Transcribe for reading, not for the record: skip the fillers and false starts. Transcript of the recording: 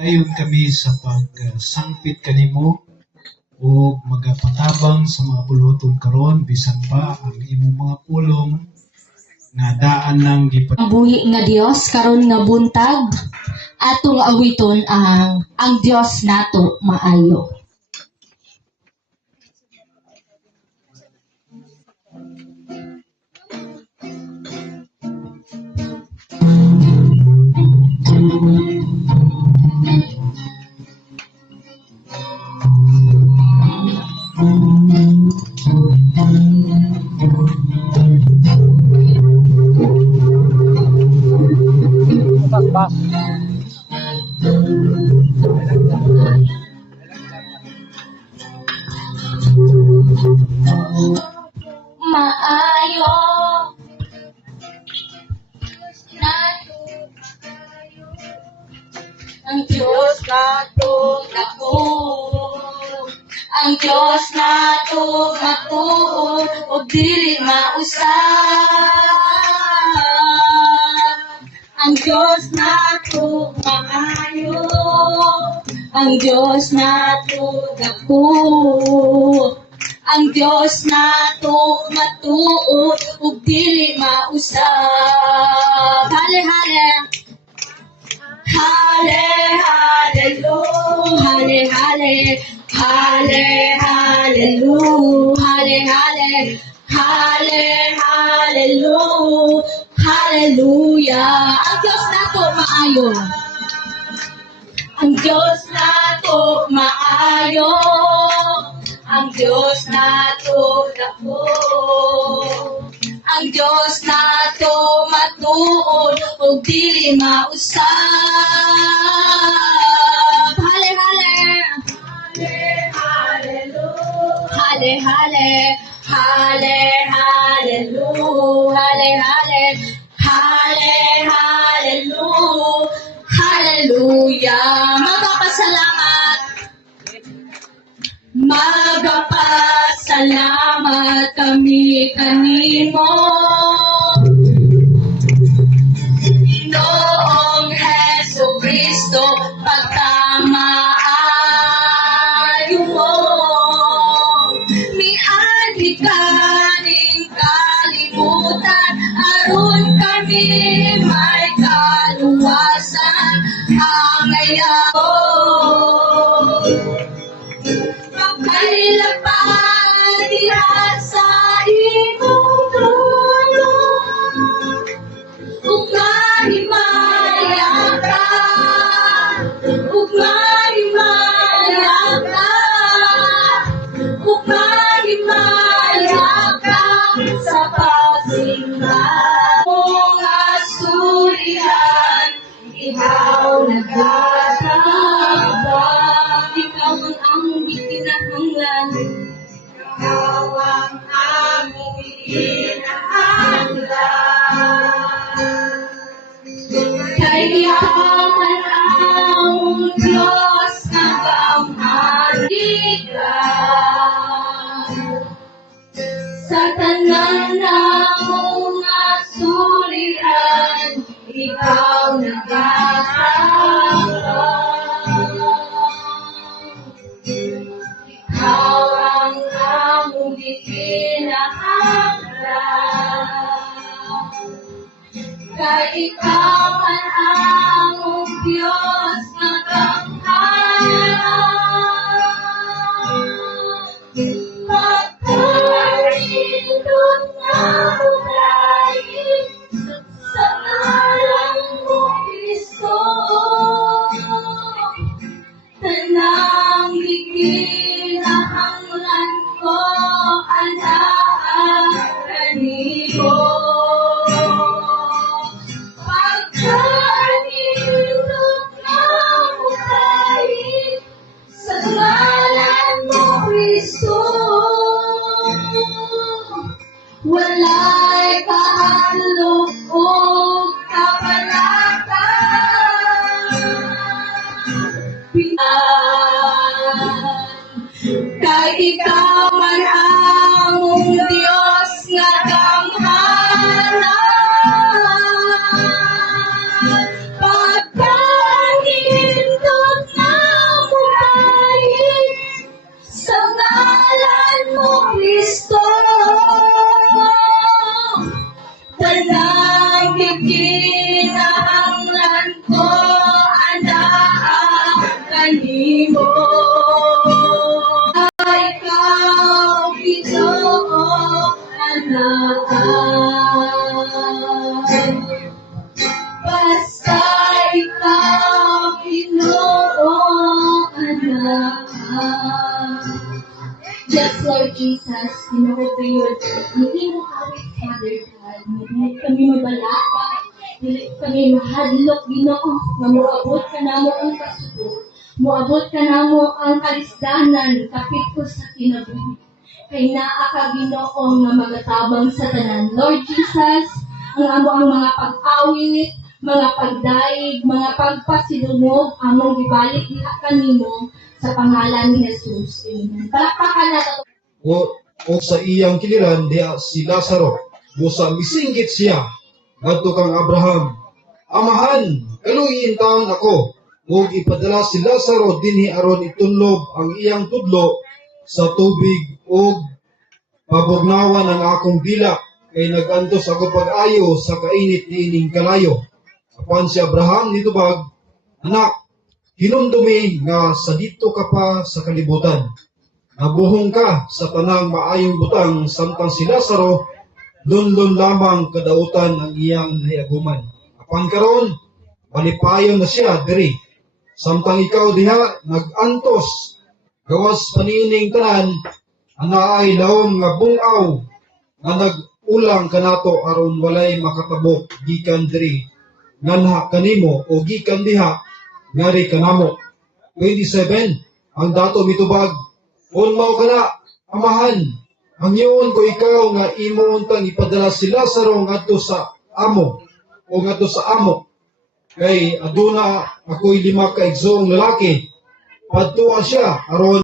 Ayon kami sa pagsangpit kanimo o magapatabang sa mga puluton karon bisan pa ang imong mga pulong nga daan nang Ang buhi nga Dios karon nga buntag atong awiton ang Dios nato maayo. Maayo ang Diyos nato dako, ang Diyos nato matuod ug dili mausab. Ang Diyos nato maayo, ang Diyos nato dako, ang Diyos nato matuod ug dili mausab. Hale hale. Hale hallelujah, hale hale, hale hallelujah, hale hale, hale hallelujah, hallelujah. Ang Diyos nato maayo. Ang Diyos nato maayo. Ang Diyos nato dako. Ang Diyos nato matuod ug dili mausab. Hale hale. Hale hale. Hale hallelujah. Hale hale. Hale hallelujah. Hallelujah. Magpapasalamat. Magpapasalamat kami kanimo. Noong Hesu Kristo pagkamaayo mo. Miagi ka ning kalibutan aron kami may kaluwasan ang ayaw. Magkailapad diha sa imong trono, ug mahimaya ka, ug mahimaya ka, ug mahimaya ka sa pagsimbahan. Mga suliran, ikaw nagtatapang, ikaw ang ikinahanglan. Ikaw ang aming ikinahanglan. Kay ikaw ang among Diyos na kamaligan. Sa tanan ng mga suliran, ikaw nagtatapang. Ikaw ang among ikinahanglan. Kay ikaw man among Diyos na kamaligan. Magkarindot na ulayin sa ngalan mo, Kristo. Tanang ikinahanglan ko, anaan kanimo. Pagkarindot na ulayin sa ngalan mo, Kristo. Walay kahadlok o kapanatan. Kay ikaw man among Diyos nga kamhalan. Pagkanindot Yes, Lord Jesus, tinuod ko yun. Ang imo awit, Father God, dili kami mabalaka, dili kami mahadlok, Ginoo, nga moabot ka namo ang kasuko, moabot ka namo ang kalisdanan, kapit ko sa kinabuhi. Kay naa ka, Ginoo, nga magatabang sa tanan. Lord Jesus, ang amo ang mga pag-awit, mga pagdaig, mga pagpasilungog, among gibalik diha kanimo sa pangalan ni Jesus. Amen. Palakpakan nato. O sa iyang kiliran diya si Lazaro, busa misinggit siya, ngadto kang Abraham. Amahan, kaluyin taon ako, ug ipadala si Lazaro dinhi aron itunlob ang iyang tudlo sa tubig ug pabugnawan ang akong dila, kay nagantos ako pag-ayo sa kainit niining kalayo. Apan si Abraham nitubag, anak, hinumdumi nga sa dito ka pa sa kalibutan. Nabuhong ka sa tanang maayong butang samtang si Lazaro lunlon lamang kadautan ang iyang nahiaguman. Apan karon malipayon na siya diri. Samtang ikaw diha nagantos gawas panining tanan anaay lahom nga bungaw nga nag-ulang kanato aron walay makatabok gikan diri nganha kanimo o gikan diha ngari kanamo. 27 ang dato mitubag, on mao kana, amahan, ang iyon ko ikaw nga imo untang ipadala si Lazaro ngadto sa amo o ngadto sa amo. Kay aduna ako'y 5 ka igsoong lalaki. Padtuan siya aron